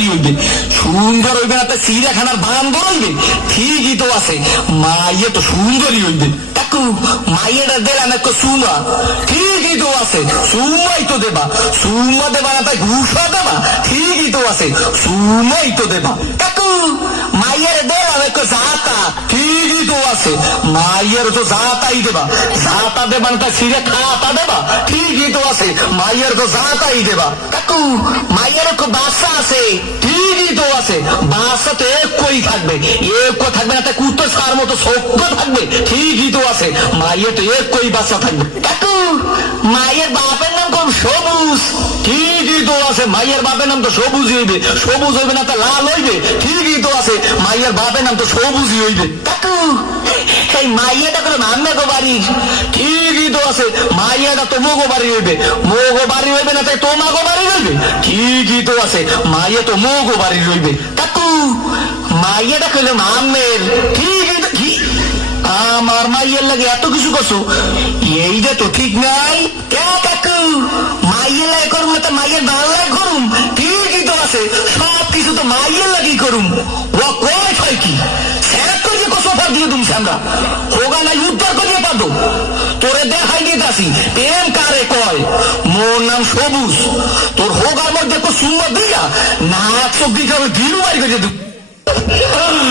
সুন্দরী হইবে সুন্দর হইবে না তো চিড়িয়াখানার বান্দর হইবে ঠিকই তো আছে, মাইয়ে তো সুন্দরী হইবে। কাকু মাইয়েটা দিলাম একটু সুমা। ঠিকই তো আছে, সুমাই তো দেবা। সুমা দেবা না তাই ঘুষা দেবা। ঠিকই তো আছে, সুমাই তো দেবা। কাকু মাইয়ের দিলাম একটু জাতা ঠিকই তো আছে, মাইয়ের তো জাতাই দেবা। জাতা দেবা না তাই ছিঁড়ে খাতা দেবা। ঠিকই তো আছে, মাইয়ের তো জাতাই দেবা। কাকু মাইয়ের বাচ্চা আছে। তো একই থাকবে। থাকবে না সার মতো থাকবে। ঠিকই তো আছে। মাইয়ের তো একই থাকবে। মায়ের বাপের নাম কোন সবুজ। ঠিকই তো আছে। বাপের নাম তো সবুজ হইবে। সবুজ হইবে না তা লাল হইবে। ঠিকই তো আছে। মাইয়ের বাপের নাম তো সবুজই হইবে। কাকু এই মাইয়াটা করে মাম্মে গো বাড়ির। ঠিকই তো আছে মাইয়াটা তো বাড়ি হইবে। মোগো বাড়ি হইবে না তাই তোমাগো বাড়ি হইবে? ঠিকই তো আছে, মাইয়া তো মোগো বাড়ি হইবে কাকু, মাইয়াটা কইলে তো আমার মাইয়ের লাগে এত কিছু করছ। এইটা তো ঠিক নাই। কে কাকু? মাইয়ের লাগে করুম না তো মাইয়ের ভালো লাগে করুম। ঠিকই তো আছে, সব কিছু তো মাইয়ের লাগেই করুম। ও কয় ছয় কি স্যার করে কসো ফার দিয়ে তুমি আমরা হোগা নাই, উদ্ধার করিয়ে তোরে দিতে প্রেম কারে কয়? মোর নাম সবুজ। তোর হোক আমার তো সুন্দর দিয়া। না চোখ দিকে আমি দিন বাড়ি